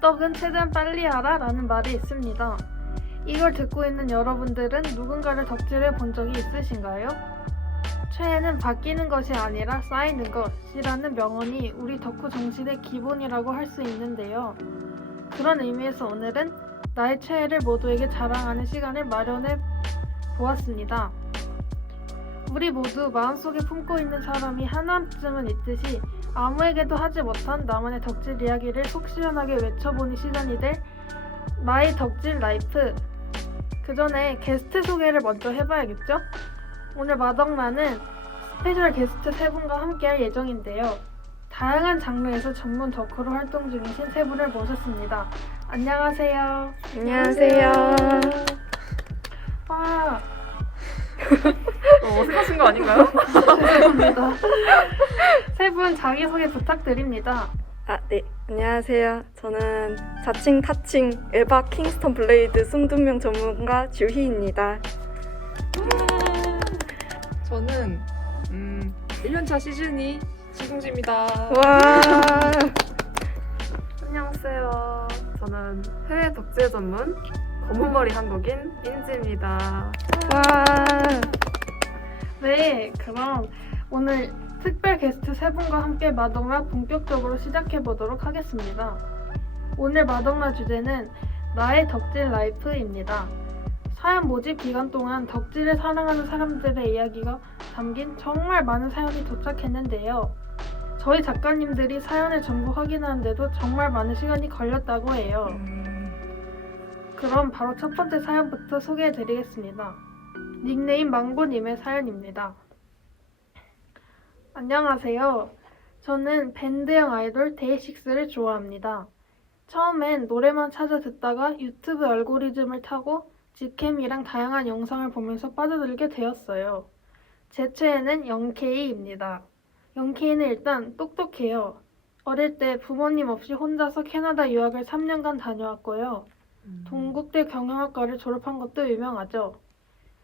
떡은 최대한 빨리 하라 라는 말이 있습니다. 이걸 듣고 있는 여러분들은 누군가를 덕질해 본 적이 있으신가요? 최애는 바뀌는 것이 아니라 쌓이는 것이라는 명언이 우리 덕후 정신의 기본이라고 할 수 있는데요. 그런 의미에서 오늘은 나의 최애를 모두에게 자랑하는 시간을 마련해 보았습니다. 우리 모두 마음속에 품고 있는 사람이 하나쯤은 있듯이 아무에게도 하지 못한 나만의 덕질 이야기를 속 시원하게 외쳐보는 시간이 될 마이 덕질 라이프. 그 전에 게스트 소개를 먼저 해봐야겠죠? 오늘 마덕라는 스페셜 게스트 세 분과 함께할 예정인데요. 다양한 장르에서 전문 덕후로 활동 중이신 세 분을 모셨습니다. 안녕하세요. 안녕하세요. 와, 어색하신 거 아닌가요? 죄송합니다. 세 분 자기소개 부탁드립니다. 네. 안녕하세요. 저는 자칭 타칭 에바 킹스턴 블레이드 숨둔명 전문가 주희입니다. 저는 1년차 시즌이 시승지입니다. 와. 안녕하세요. 저는 해외 덕질 전문 검은머리 한국인 민지입니다. 와. 네, 그럼 오늘 특별 게스트 세 분과 함께 마덕라 본격적으로 시작해 보도록 하겠습니다. 오늘 마덕라 주제는 나의 덕질 라이프입니다. 사연 모집 기간 동안 덕질을 사랑하는 사람들의 이야기가 담긴 정말 많은 사연이 도착했는데요. 저희 작가님들이 사연을 전부 확인하는데도 정말 많은 시간이 걸렸다고 해요. 그럼 바로 첫 번째 사연부터 소개해 드리겠습니다. 닉네임 망고님의 사연입니다. 안녕하세요. 저는 밴드형 아이돌 데이식스를 좋아합니다. 처음엔 노래만 찾아 듣다가 유튜브 알고리즘을 타고 직캠이랑 다양한 영상을 보면서 빠져들게 되었어요. 제 최애는 영케이입니다. 영케이는 일단 똑똑해요. 어릴 때 부모님 없이 혼자서 캐나다 유학을 3년간 다녀왔고요. 동국대 경영학과를 졸업한 것도 유명하죠.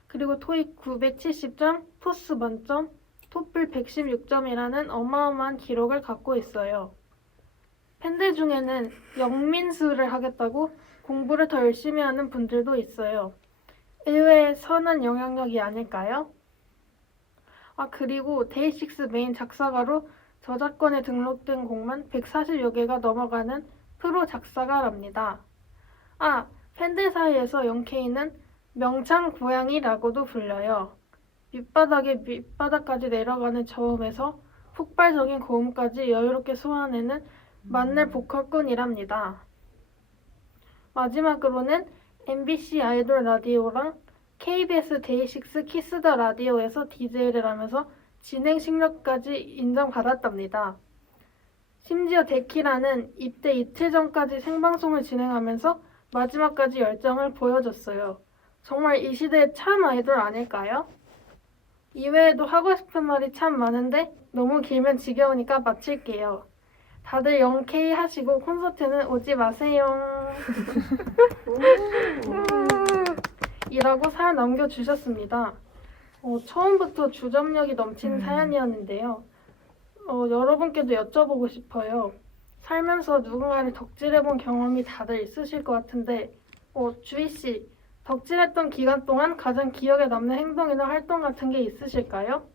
그리고 토익 970점, 토스 만점, 토플 116점이라는 어마어마한 기록을 갖고 있어요. 팬들 중에는 영민수를 하겠다고 공부를 더 열심히 하는 분들도 있어요. 의외의 선한 영향력이 아닐까요? 그리고 데이식스 메인 작사가로 저작권에 등록된 곡만 140여 개가 넘어가는 프로 작사가랍니다. 팬들 사이에서 영케이는 명창 고양이라고도 불려요. 밑바닥에 밑바닥까지 내려가는 저음에서 폭발적인 고음까지 여유롭게 소화내는 만렙 보컬꾼이랍니다. 마지막으로는 MBC 아이돌 라디오랑 KBS 데이식스 키스 더 라디오에서 DJ를 하면서 진행 실력까지 인정받았답니다. 심지어 데키라는 입대 이틀 전까지 생방송을 진행하면서 마지막까지 열정을 보여줬어요. 정말 이 시대의 참 아이돌 아닐까요? 이외에도 하고 싶은 말이 참 많은데 너무 길면 지겨우니까 마칠게요. 다들 영케이 하시고 콘서트는 오지 마세요. 이라고 사연 남겨주셨습니다. 처음부터 주점력이 넘치는 사연이었는데요. 여러분께도 여쭤보고 싶어요. 살면서 누군가를 덕질해본 경험이 다들 있으실 것 같은데 주희씨, 덕질했던 기간 동안 가장 기억에 남는 행동이나 활동 같은 게 있으실까요?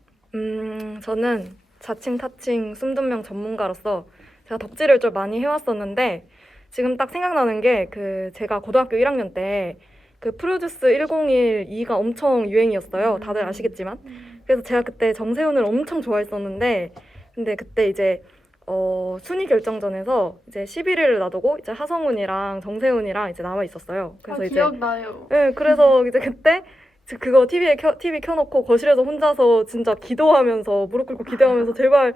저는 자칭 타칭 숨둔명 전문가로서 제가 덕질을 좀 많이 해왔었는데 지금 딱 생각나는 게 제가 고등학교 1학년 때 그 프로듀스 101-2가 엄청 유행이었어요. 다들 아시겠지만. 그래서 제가 그때 정세훈을 엄청 좋아했었는데 근데 그때 이제 순위 결정전에서 이제 11위를 놔두고 이제 하성운이랑 정세훈이랑 이제 남아 있었어요. 그래서 이제 기억나요. 네, 그래서 이제 그때 그거 TV 켜놓고 거실에서 혼자서 진짜 기도하면서 무릎 꿇고 기도하면서 제발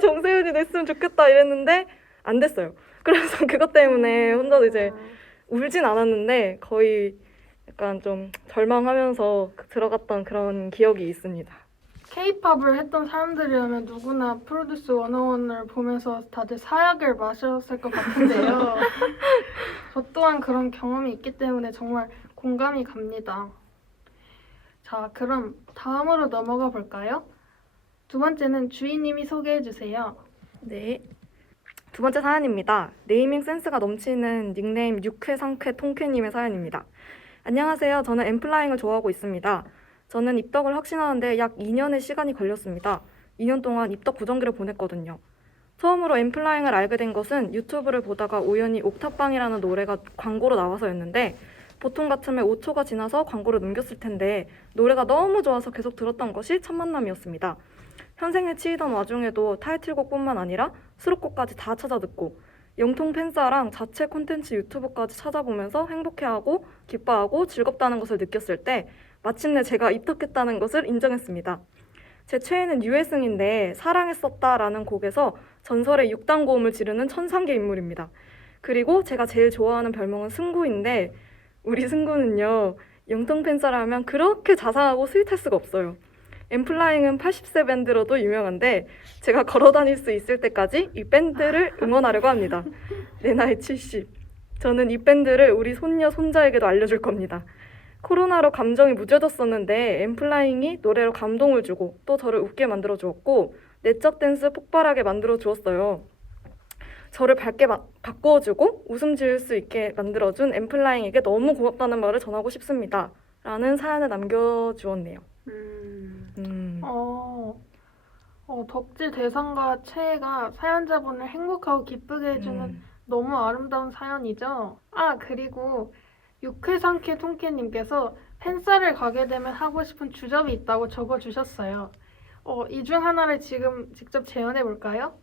정세훈이 됐으면 좋겠다 이랬는데 안 됐어요. 그래서 그것 때문에 혼자서 이제 울진 않았는데 거의 약간 좀 절망하면서 들어갔던 그런 기억이 있습니다. K-팝을 했던 사람들이라면 누구나 프로듀스 101을 보면서 다들 사약을 마셨을 것 같은데요. 저 또한 그런 경험이 있기 때문에 정말 공감이 갑니다. 자, 그럼 다음으로 넘어가 볼까요? 두 번째는 주희님이 소개해 주세요. 네. 두 번째 사연입니다. 네이밍 센스가 넘치는 닉네임 육회상쾌 통쾌님의 사연입니다. 안녕하세요. 저는 엠플라잉을 좋아하고 있습니다. 저는 입덕을 확신하는데 약 2년의 시간이 걸렸습니다. 2년 동안 입덕 구정기를 보냈거든요. 처음으로 엠플라잉을 알게 된 것은 유튜브를 보다가 우연히 옥탑방이라는 노래가 광고로 나와서였는데 보통 같으면 5초가 지나서 광고를 넘겼을 텐데 노래가 너무 좋아서 계속 들었던 것이 첫 만남이었습니다. 현생에 치이던 와중에도 타이틀곡뿐만 아니라 수록곡까지 다 찾아 듣고 영통 팬싸랑 자체 콘텐츠 유튜브까지 찾아보면서 행복해하고 기뻐하고 즐겁다는 것을 느꼈을 때 마침내 제가 입덕했다는 것을 인정했습니다. 제 최애는 유해승인데 사랑했었다라는 곡에서 전설의 6단 고음을 지르는 천상계 인물입니다. 그리고 제가 제일 좋아하는 별명은 승구인데 우리 승구는요. 영통 팬싸라면 그렇게 자상하고 스윗할 수가 없어요. 엠플라잉은 80세 밴드로도 유명한데 제가 걸어다닐 수 있을 때까지 이 밴드를 응원하려고 합니다. 내 나이 70. 저는 이 밴드를 우리 손녀, 손자에게도 알려줄 겁니다. 코로나로 감정이 무뎌졌었는데 엠플라잉이 노래로 감동을 주고 또 저를 웃게 만들어 주었고 내적 댄스 폭발하게 만들어 주었어요. 저를 밝게 바꿔주고 웃음 지을 수 있게 만들어준 엠플라잉에게 너무 고맙다는 말을 전하고 싶습니다. 라는 사연을 남겨주었네요. 덕질 대상과 최애가 사연자분을 행복하고 기쁘게 해주는 너무 아름다운 사연이죠. 그리고 육회상쾌 통쾌님께서 팬싸를 가게 되면 하고 싶은 주점이 있다고 적어주셨어요. 이 중 하나를 지금 직접 재현해 볼까요?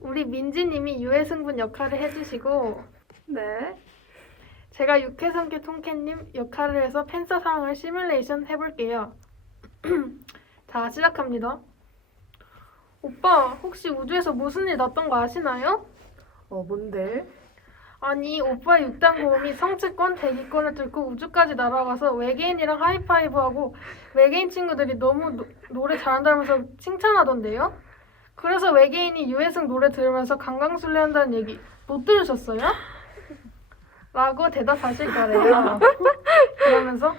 우리 민지님이 유해승분 역할을 해주시고 네. 제가 육회상쾌 통쾌님 역할을 해서 팬싸 상황을 시뮬레이션 해볼게요. 자, 시작합니다. 오빠, 혹시 우주에서 무슨 일 났던 거 아시나요? 뭔데? 아니, 오빠의 6단 고음이 성취권, 대기권을 뚫고 우주까지 날아가서 외계인이랑 하이파이브하고 외계인 친구들이 너무 노래 잘한다면서 칭찬하던데요? 그래서 외계인이 유해승 노래 들으면서 강강술래 한다는 얘기 못 들으셨어요? 라고 대답하실 거래요. 그러면서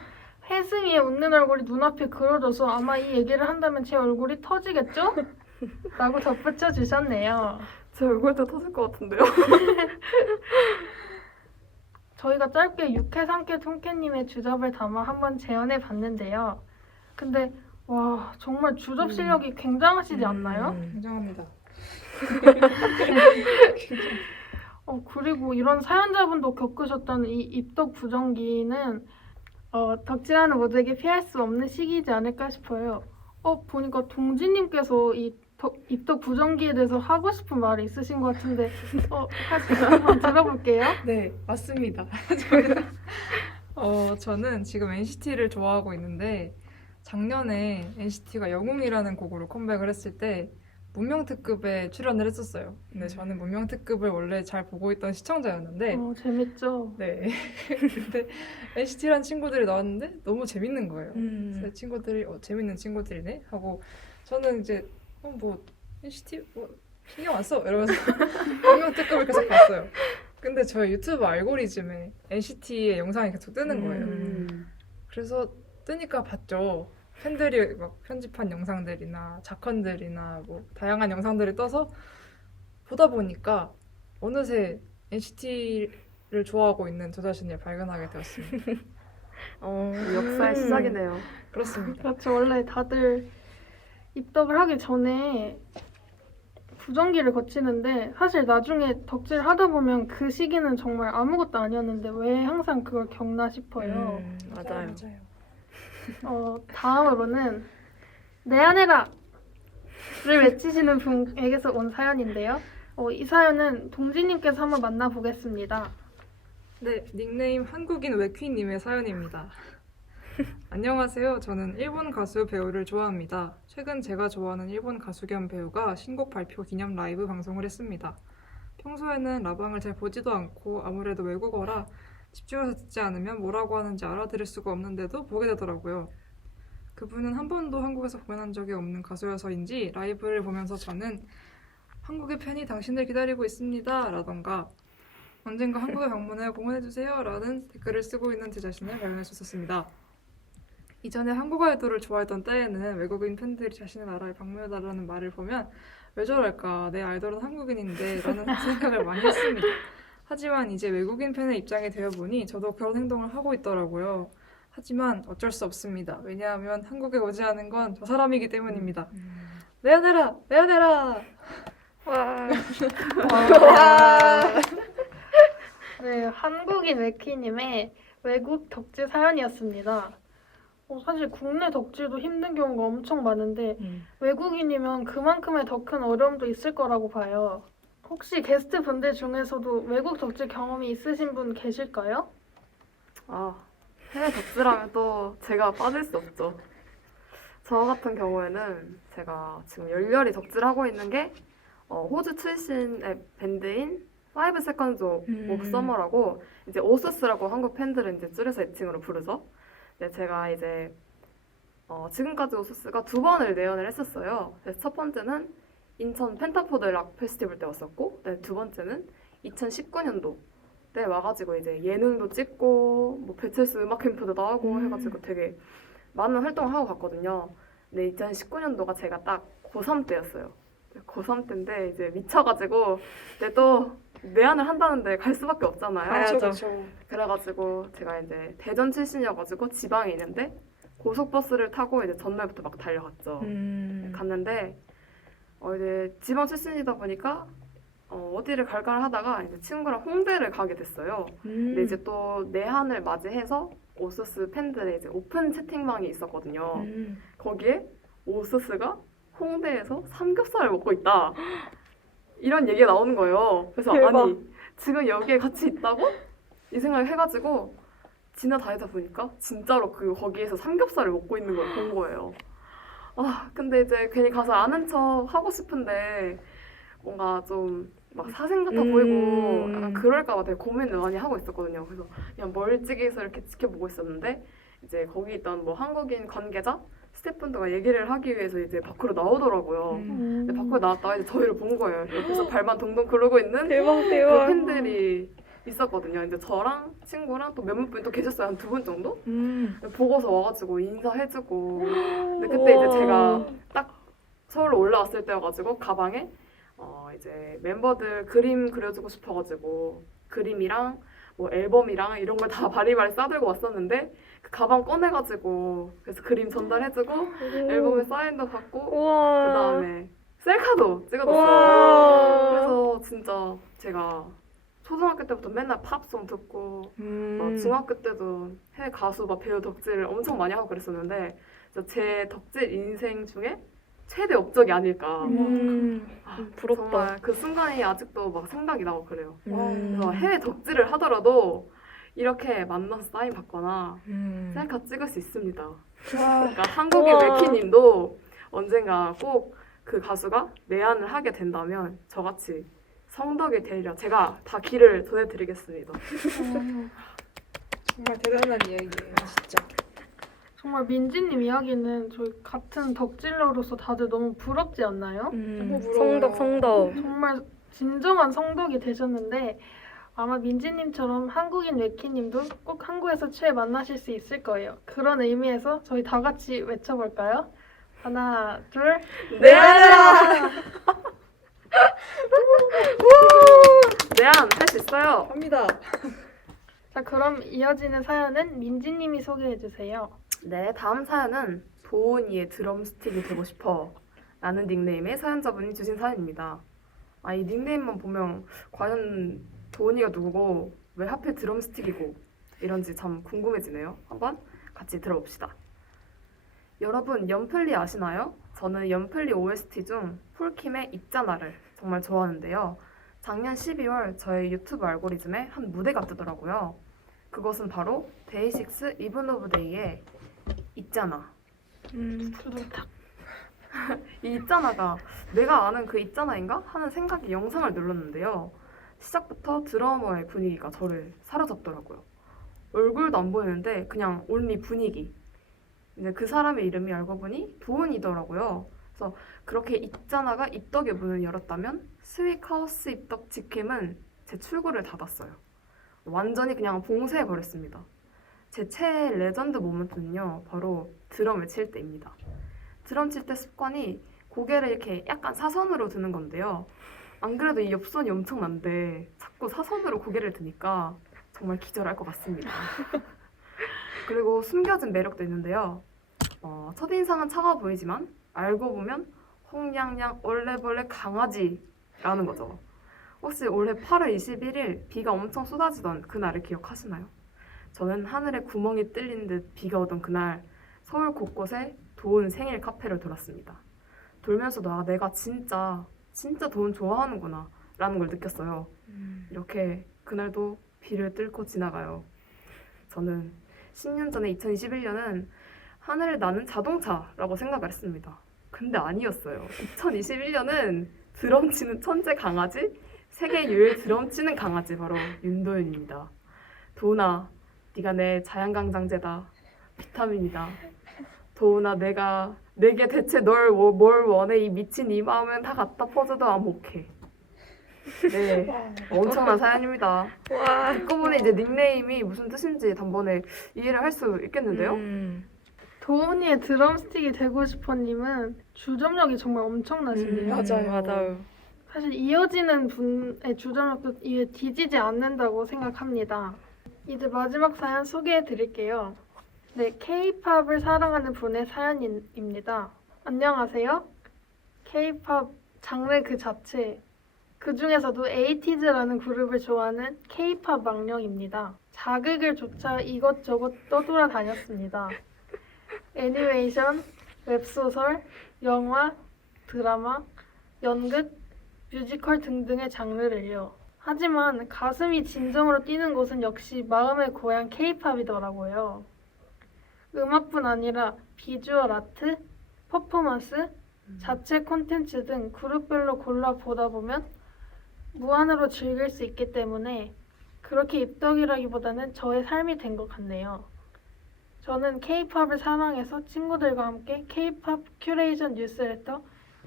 혜승이의 웃는 얼굴이 눈앞에 그려져서 아마 이 얘기를 한다면 제 얼굴이 터지겠죠? 라고 덧붙여 주셨네요. 제 얼굴도 터질 것 같은데요? 저희가 짧게 육회상쾌 통쾌님의 주접을 담아 한번 재현해 봤는데요. 근데 와, 정말 주접 실력이 굉장하시지 않나요? 굉장합니다. 그리고 이런 사연자분도 겪으셨던 이 입덕 부정기는 덕질하는 모두에게 피할 수 없는 시기이지 않을까 싶어요. 보니까 동지님께서 이 입덕 부정기에 대해서 하고 싶은 말이 있으신 것 같은데 사실 한번 들어볼게요. 네, 맞습니다. 저는 지금 NCT를 좋아하고 있는데 작년에 NCT가 영웅이라는 곡으로 컴백을 했을 때 문명특급에 출연을 했었어요. 근데 저는 문명특급을 원래 잘 보고 있던 시청자였는데 재밌죠? 네. 근데 NCT라는 친구들이 나왔는데 너무 재밌는 거예요. 그래서 친구들이 재밌는 친구들이네 하고 저는 이제 뭐 NCT 뭐 신경 안 써 이러면서 문명특급을 계속 봤어요. 근데 저희 유튜브 알고리즘에 NCT의 영상이 계속 뜨는 거예요. 그래서 뜨니까 봤죠. 팬들이 막 편집한 영상들이나 작헌들이나 뭐 다양한 영상들이 떠서 보다 보니까 어느새 NCT를 좋아하고 있는 저 자신을 발견하게 되었습니다. 역사의 시작이네요. 그렇습니다. 그렇죠. 원래 다들 입덕을 하기 전에 부정기를 거치는데 사실 나중에 덕질을 하다 보면 그 시기는 정말 아무것도 아니었는데 왜 항상 그걸 겪나 싶어요. 맞아요. 다음으로는 내 아내라! 를 외치시는 분에게서 온 사연인데요. 이 사연은 동지님께서 한번 만나보겠습니다. 네, 닉네임 한국인 외퀴님의 사연입니다. 안녕하세요. 저는 일본 가수 배우를 좋아합니다. 최근 제가 좋아하는 일본 가수 겸 배우가 신곡 발표 기념 라이브 방송을 했습니다. 평소에는 라방을 잘 보지도 않고 아무래도 외국어라 집중해서 듣지 않으면 뭐라고 하는지 알아들을 수가 없는데도 보게 되더라고요. 그분은 한 번도 한국에서 공연한 적이 없는 가수여서인지 라이브를 보면서 저는 한국의 팬이 당신을 기다리고 있습니다 라던가 언젠가 한국에 방문해 공연해주세요 라는 댓글을 쓰고 있는 제 자신을 발견했었습니다. 이전에 한국 아이돌을 좋아했던 때에는 외국인 팬들이 자신의 나라에 방문해달라는 말을 보면 왜 저럴까? 내 아이돌은 한국인인데 라는 생각을 많이 했습니다. 하지만 이제 외국인 팬의 입장이 되어보니 저도 그런 행동을 하고 있더라고요. 하지만 어쩔 수 없습니다. 왜냐하면 한국에 오지 않은 건 저 사람이기 때문입니다. 내어내라! 내어내라! 와. 네, 한국인 웨키님의 외국 덕질 사연이었습니다. 사실 국내 덕질도 힘든 경우가 엄청 많은데 외국인이면 그만큼의 더 큰 어려움도 있을 거라고 봐요. 혹시 게스트 분들 중에서도 외국 덕질 경험이 있으신 분 계실까요? 아, 해외 덕질하면 또 제가 빠질 수 없죠. 저 같은 경우에는 제가 지금 열렬히 덕질하고 있는 게 호주 출신의 밴드인 5 Seconds of Summer라고 이제 오스스라고 한국 팬들은 이제 줄여서 애칭으로 부르죠. 네, 제가 이제 지금까지 오스스가 2번을 내연을 했었어요. 그래서 첫 번째는 인천 펜타포드 락 페스티벌 때 왔었고, 네, 두 번째는 2019년도 때 와가지고 이제 예능도 찍고 뭐 배철수 음악 캠프도 나오고 해가지고 되게 많은 활동을 하고 갔거든요. 근데 2019년도가 제가 딱 고3 때였어요. 고3 때인데 이제 미쳐가지고 근데 또 내한을 한다는데 갈 수밖에 없잖아요. 가야죠. 그렇죠. 그래가지고 제가 이제 대전 출신이어가지고 지방에 있는데 고속버스를 타고 이제 전날부터 막 달려갔죠. 갔는데 이제 지방 출신이다 보니까 어디를 갈까 하다가 이제 친구랑 홍대를 가게 됐어요. 근데 이제 또 내한을 맞이해서 오스스 팬들의 이제 오픈 채팅방이 있었거든요. 거기에 오스스가 홍대에서 삼겹살을 먹고 있다. 이런 얘기가 나오는 거예요. 그래서 대박. 아니 지금 여기에 같이 있다고? 이 생각을 해가지고 지나다니다 보니까 진짜로 거기에서 삼겹살을 먹고 있는 걸 본 거예요. 아 근데 이제 괜히 가서 아는 척 하고 싶은데 뭔가 좀 막 사생 같아 보이고 약간 그럴까봐 되게 고민을 많이 하고 있었거든요. 그래서 그냥 멀찍이서 이렇게 지켜보고 있었는데 이제 거기 있던 뭐 한국인 관계자 스태프분들과 얘기를 하기 위해서 이제 밖으로 나오더라고요. 근데 밖으로 나왔다가 이제 저희를 본 거예요. 옆에서 발만 동동 구르고 있는 대박 그 대박. 팬들이 있었거든요. 이제 저랑 친구랑 또 몇몇 분이 또 계셨어요. 한 2분 정도? 보고서 와가지고 인사해주고. 근데 그때 이제 제가 딱 서울로 올라왔을 때여가지고 가방에 이제 멤버들 그림 그려주고 싶어가지고 그림이랑 뭐 앨범이랑 이런 걸 다 바리바리 싸들고 왔었는데 그 가방 꺼내가지고 그래서 그림 전달해주고 앨범에 사인도 받고 우와. 그 다음에 셀카도 찍어줬어요. 우와. 그래서 진짜 제가 초등학교 때부터 맨날 팝송 듣고 중학교 때도 해외 가수 막 배우 덕질을 엄청 많이 하고 그랬었는데 진짜 제 덕질 인생 중에 최대 업적이 아닐까. 부럽다. 정말 그 순간이 아직도 막 생각이 나고 그래요. 음. 그래서 해외 덕질을 하더라도 이렇게 만나서 사인 받거나 셀카 찍을 수 있습니다. 그러니까 한국의 우와. 웨키님도 언젠가 꼭 그 가수가 내한을 하게 된다면 저같이 성덕이 되리라 제가 다 길을 전해드리겠습니다. 정말 대단한 이야기예요, 진짜. 정말 민지님 이야기는 저희 같은 덕질러로서 다들 너무 부럽지 않나요? 너무 부러워요. 성덕 성덕. 정말 진정한 성덕이 되셨는데 아마 민지님처럼 한국인 웨키님도 꼭 한국에서 최애 만나실 수 있을 거예요. 그런 의미에서 저희 다 같이 외쳐볼까요? 하나, 둘, 내한이라! 내한 할 수 있어요. 합니다. 자, 그럼 이어지는 사연은 민지님이 소개해주세요. 네, 다음 사연은 도훈이의 드럼스틱이 되고 싶어 라는 닉네임의 사연자분이 주신 사연입니다. 이 닉네임만 보면 과연 도훈이가 누구고 왜 하필 드럼스틱이고 이런지 참 궁금해지네요. 한번 같이 들어봅시다. 여러분 연플리 아시나요? 저는 연플리 OST 중 폴킴의 있잖아를 정말 좋아하는데요. 작년 12월 저의 유튜브 알고리즘에 한 무대가 뜨더라고요. 그것은 바로 데이식스 이븐 오브 데이의 있잖아. 두둥탁. 이 있잖아가 내가 아는 그 있잖아인가 하는 생각에 영상을 눌렀는데요. 시작부터 드러머의 분위기가 저를 사로잡더라고요. 얼굴도 안 보이는데 그냥 온리 분위기. 이제 그 사람의 이름이 알고 보니 도훈이더라고요. 그래서 그렇게 있잖아가 입덕의 문을 열었다면 스윗하우스 입덕 직캠은 제 출구를 닫았어요. 완전히 그냥 봉쇄해버렸습니다. 제 최애 레전드 모먼트는요. 바로 드럼을 칠 때입니다. 드럼 칠 때 습관이 고개를 이렇게 약간 사선으로 드는 건데요. 안 그래도 이 옆선이 엄청난데 자꾸 사선으로 고개를 드니까 정말 기절할 것 같습니다. 그리고 숨겨진 매력도 있는데요. 첫인상은 차가워 보이지만 알고 보면 홍냥냥 얼레벌레 강아지라는 거죠. 혹시 올해 8월 21일 비가 엄청 쏟아지던 그날을 기억하시나요? 저는 하늘에 구멍이 뚫린 듯 비가 오던 그날 서울 곳곳에 도운 생일 카페를 돌았습니다. 돌면서도 아, 내가 진짜 도운 좋아하는구나 라는 걸 느꼈어요. 이렇게 그날도 비를 뚫고 지나가요. 저는 10년 전에 2021년은 하늘을 나는 자동차라고 생각을 했습니다. 근데 아니었어요. 2021년은 드럼 치는 천재 강아지, 세계 유일 드럼 치는 강아지 바로 윤도현입니다. 도훈아, 네가 내 자양강장제다. 비타민이다. 도훈아, 내게 대체 뭘 원해? 이 미친 이 마음은 다 갖다 퍼줘도 암흑해. 네, 엄청난 사연입니다. 와. 듣고 보니 이제 닉네임이 무슨 뜻인지 단번에 이해를 할 수 있겠는데요? 도훈이의 드럼스틱이 되고 싶어님은 주점력이 정말 엄청나시네요. 맞아요. 사실 이어지는 분의 주점력도 이에 뒤지지 않는다고 생각합니다. 이제 마지막 사연 소개해 드릴게요. 네, K-팝을 사랑하는 분의 사연입니다. 안녕하세요. K-팝 장르 그 자체, 그 중에서도 에이티즈라는 그룹을 좋아하는 K-팝 망령입니다. 자극을 쫓아 이것저것 떠돌아다녔습니다. 애니메이션, 웹소설, 영화, 드라마, 연극, 뮤지컬 등등의 장르를요. 하지만 가슴이 진정으로 뛰는 곳은 역시 마음의 고향 K-팝이더라고요. 음악뿐 아니라 비주얼 아트, 퍼포먼스, 자체 콘텐츠 등 그룹별로 골라 보다 보면 무한으로 즐길 수 있기 때문에 그렇게 입덕이라기보다는 저의 삶이 된 것 같네요. 저는 K-팝을 사랑해서 친구들과 함께 K-팝 큐레이션 뉴스레터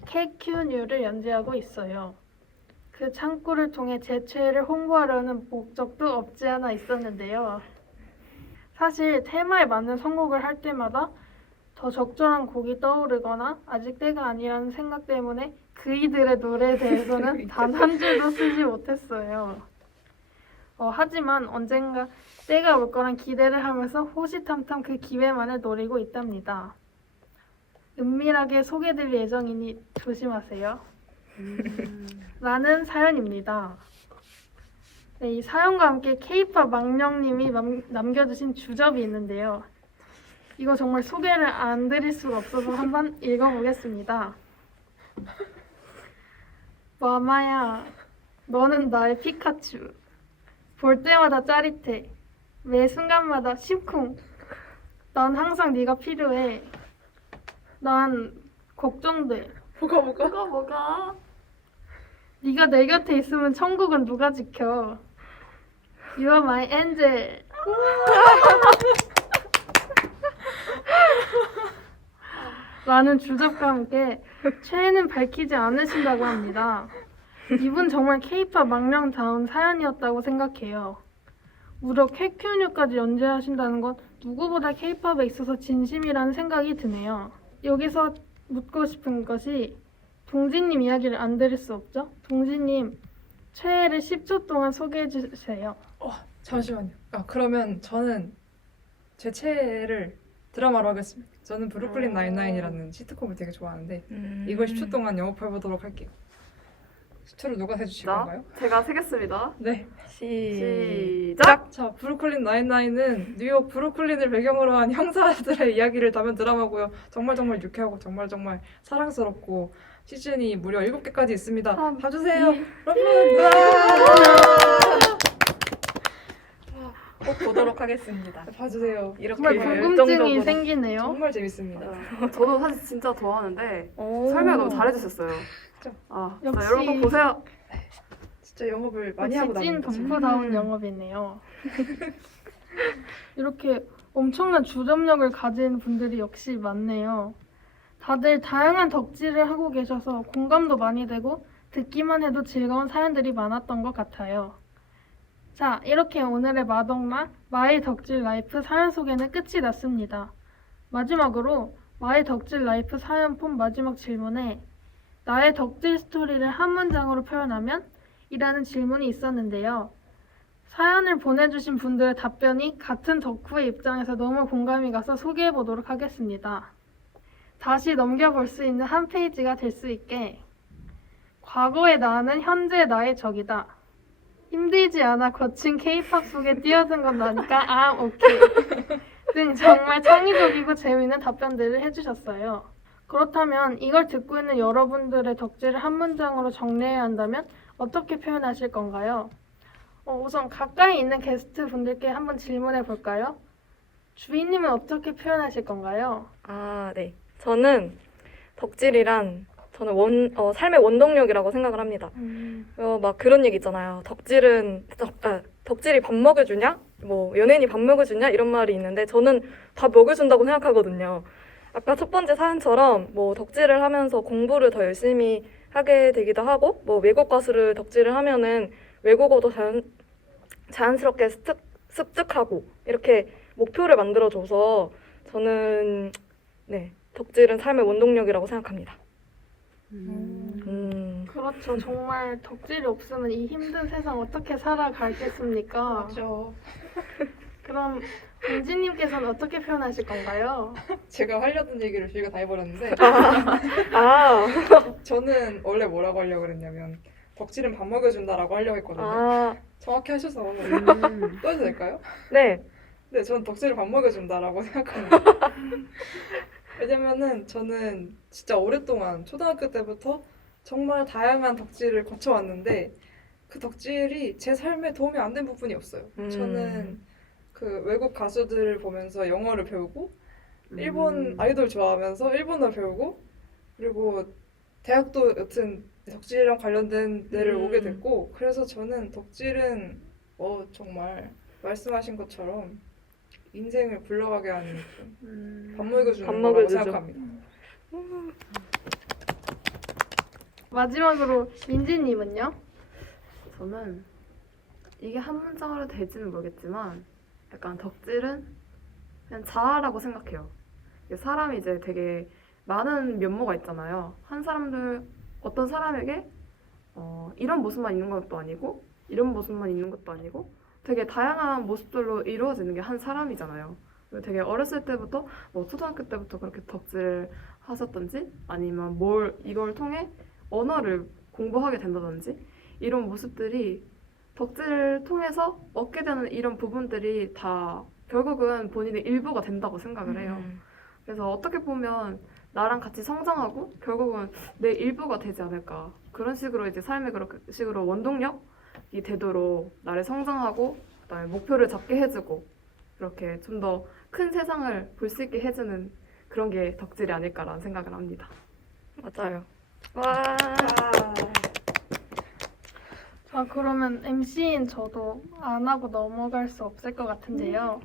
KQNew를 연재하고 있어요. 그 창구를 통해 제 최애를 홍보하려는 목적도 없지 않아 있었는데요. 사실 테마에 맞는 선곡을 할 때마다 더 적절한 곡이 떠오르거나 아직 때가 아니라는 생각 때문에 그이들의 노래에 대해서는 단 한 줄도 쓰지 못했어요. 하지만 언젠가 때가 올 거란 기대를 하면서 호시탐탐 그 기회만을 노리고 있답니다. 은밀하게 소개될 예정이니 조심하세요. 라는 사연입니다. 네, 이 사연과 함께 K-팝 망령님이 남겨주신 주접이 있는데요. 이거 정말 소개를 안 드릴 수가 없어서 한번 읽어보겠습니다. 마마야, 너는 나의 피카츄. 볼 때마다 짜릿해. 매 순간마다 심쿵. 난 항상 네가 필요해. 난 걱정돼. 뭐가? 네가 내 곁에 있으면 천국은 누가 지켜? You are my angel. 라는 주접과 함께 최애는 밝히지 않으신다고 합니다. 이분 정말 K-팝 망령다운 사연이었다고 생각해요. 무려 쾌큐뉴까지 연재하신다는 건 누구보다 K-팝에 있어서 진심이라는 생각이 드네요. 여기서 묻고 싶은 것이 동진님 이야기를 안 들을 수 없죠? 동진님 최애를 10초 동안 소개해 주세요. 잠시만요. 그러면 저는 제 최애를 드라마로 하겠습니다. 저는 브루클린 나인나인이라는 시트콤을 되게 좋아하는데 이걸 10초 동안 영업해보도록 할게요. 10초를 누가 세주실 건가요? 제가 세겠습니다. 네. 시작! 자, 브루클린 나인나인은 뉴욕 브루클린을 배경으로 한 형사들의 이야기를 담은 드라마고요. 정말 유쾌하고 정말 사랑스럽고 시즌이 무려 7개까지 있습니다. 봐주세요. 여러분! 꼭 보도록 하겠습니다. 봐주세요. 이렇게 정말 궁금증이 열정적으로. 생기네요. 정말 재밌습니다. 저도 사실 진짜 좋아하는데 오. 설명 너무 잘해주셨어요. 진짜. 자, 역시. 여러분 꼭 보세요. 진짜 영업을 많이 하고 찐 다닙니다. 덕후다운 영업이네요. 이렇게 엄청난 주점력을 가진 분들이 역시 많네요. 다들 다양한 덕질을 하고 계셔서 공감도 많이 되고 듣기만 해도 즐거운 사연들이 많았던 것 같아요. 자, 이렇게 오늘의 마덕마 마의 덕질 라이프 사연 소개는 끝이 났습니다. 마지막으로 마의 덕질 라이프 사연 폼 마지막 질문에 나의 덕질 스토리를 한 문장으로 표현하면? 이라는 질문이 있었는데요. 사연을 보내주신 분들의 답변이 같은 덕후의 입장에서 너무 공감이 가서 소개해보도록 하겠습니다. 다시 넘겨볼 수 있는 한 페이지가 될 수 있게 과거의 나는 현재의 나의 적이다. 힘들지 않아 거친 K-팝 속에 뛰어든 건 나니까 오케이 등 정말 창의적이고 재미있는 답변들을 해주셨어요. 그렇다면 이걸 듣고 있는 여러분들의 덕질을 한 문장으로 정리해야 한다면 어떻게 표현하실 건가요? 우선 가까이 있는 게스트 분들께 한번 질문해 볼까요? 주인님은 어떻게 표현하실 건가요? 아, 네. 저는 덕질이란 삶의 원동력이라고 생각을 합니다. 막 그런 얘기 있잖아요. 덕질이 밥 먹여주냐? 뭐 연예인이 밥 먹여주냐? 이런 말이 있는데 저는 밥 먹여준다고 생각하거든요. 아까 첫 번째 사연처럼 뭐 덕질을 하면서 공부를 더 열심히 하게 되기도 하고 뭐 외국 가수를 덕질을 하면은 외국어도 자연스럽게 습득하고 이렇게 목표를 만들어줘서 저는 네, 덕질은 삶의 원동력이라고 생각합니다. 그렇죠. 정말 덕질이 없으면 이 힘든 세상 어떻게 살아가겠습니까? 그렇죠. 그럼 은지님께서는 어떻게 표현하실 건가요? 제가 하려던 얘기를 저희가 다 해버렸는데 아, 저는 원래 뭐라고 하려고 그랬냐면 덕질은 밥 먹여준다라고 하려고 했거든요. 아, 정확히 하셔서 또 해도 될까요? 네. 네, 저는 덕질을 밥 먹여준다라고 생각합니다. 왜냐면은 저는 진짜 오랫동안 초등학교 때부터 정말 다양한 덕질을 거쳐왔는데 그 덕질이 제 삶에 도움이 안 된 부분이 없어요. 저는 그 외국 가수들을 보면서 영어를 배우고 일본 아이돌 좋아하면서 일본어 배우고 그리고 대학도 여튼 덕질이랑 관련된 데를 오게 됐고 그래서 저는 덕질은 정말 말씀하신 것처럼 인생을 굴러가게 하는 밥 먹여주는 밥 거라고 먹여주죠. 생각합니다. 마지막으로 민지님은요? 저는 이게 한 문장으로 될지는 모르겠지만 약간 덕질은 그냥 자아라고 생각해요. 이게 사람이 이제 되게 많은 면모가 있잖아요. 어떤 사람에게 이런 모습만 있는 것도 아니고 이런 모습만 있는 것도 아니고 되게 다양한 모습들로 이루어지는 게 한 사람이잖아요. 그리고 되게 어렸을 때부터 뭐 초등학교 때부터 그렇게 덕질을 하셨던지 아니면 이걸 통해 언어를 공부하게 된다든지 이런 모습들이 덕질을 통해서 얻게 되는 이런 부분들이 다 결국은 본인의 일부가 된다고 생각을 해요. 그래서 어떻게 보면 나랑 같이 성장하고 결국은 내 일부가 되지 않을까. 그런 식으로 이제 삶의 그런 식으로 원동력이 되도록 나를 성장하고 그다음에 목표를 잡게 해주고 이렇게 좀 더 큰 세상을 볼 수 있게 해주는 그런 게 덕질이 아닐까라는 생각을 합니다. 맞아요. 와. 자, 그러면 MC인 저도 안 하고 넘어갈 수 없을 것 같은데요.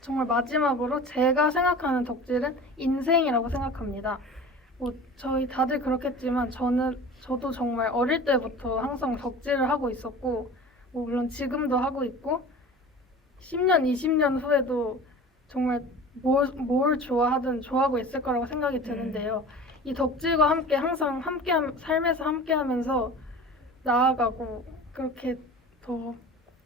정말 마지막으로 제가 생각하는 덕질은 인생이라고 생각합니다. 저희 다들 그렇겠지만 저도 정말 어릴 때부터 항상 덕질을 하고 있었고 물론 지금도 하고 있고 10년, 20년 후에도 정말 뭘 좋아하든 좋아하고 있을 거라고 생각이 드는데요. 이 덕질과 함께 항상 삶에서 함께하면서 나아가고 그렇게 더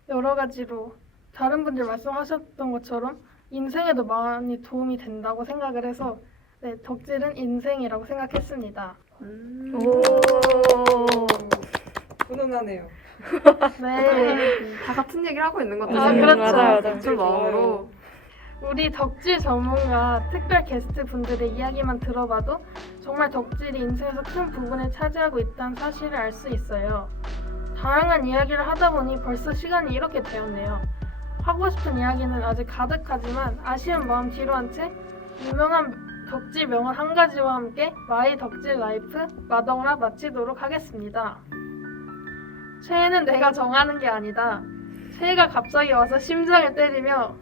여러 가지로 다른 분들 말씀하셨던 것처럼 인생에도 많이 도움이 된다고 생각을 해서 네, 덕질은 인생이라고 생각했습니다. 오. 훈훈하네요. 네, 다 같은 얘기를 하고 있는 것도 그렇죠. 맞아요. 덕질 마음으로 우리 덕질 전문가 특별 게스트 분들의 이야기만 들어봐도 정말 덕질이 인생에서 큰 부분을 차지하고 있다는 사실을 알 수 있어요. 다양한 이야기를 하다 보니 벌써 시간이 이렇게 되었네요. 하고 싶은 이야기는 아직 가득하지만 아쉬운 마음 뒤로 한 채 유명한 덕질 명언 한 가지와 함께 마이 덕질 라이프 마덩라 마치도록 하겠습니다. 최애는 내가 정하는 게 아니다. 최애가 갑자기 와서 심장을 때리며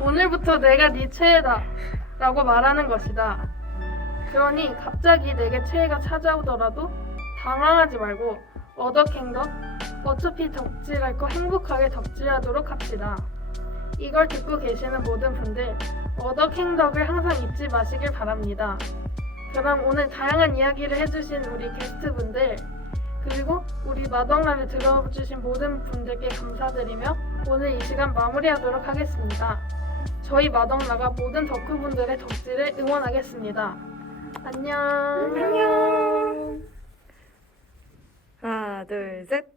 오늘부터 내가 네 최애다 라고 말하는 것이다. 그러니 갑자기 내게 최애가 찾아오더라도 당황하지 말고 어덕행덕 어차피 덕질할 거 행복하게 덕질하도록 합시다. 이걸 듣고 계시는 모든 분들 어덕행덕을 항상 잊지 마시길 바랍니다. 그럼 오늘 다양한 이야기를 해주신 우리 게스트분들 그리고 우리 마덕라를 들어주신 모든 분들께 감사드리며 오늘 이 시간 마무리하도록 하겠습니다. 저희 마덕라가 모든 덕후분들의 덕질을 응원하겠습니다. 안녕. 안녕. 하나, 둘, 셋.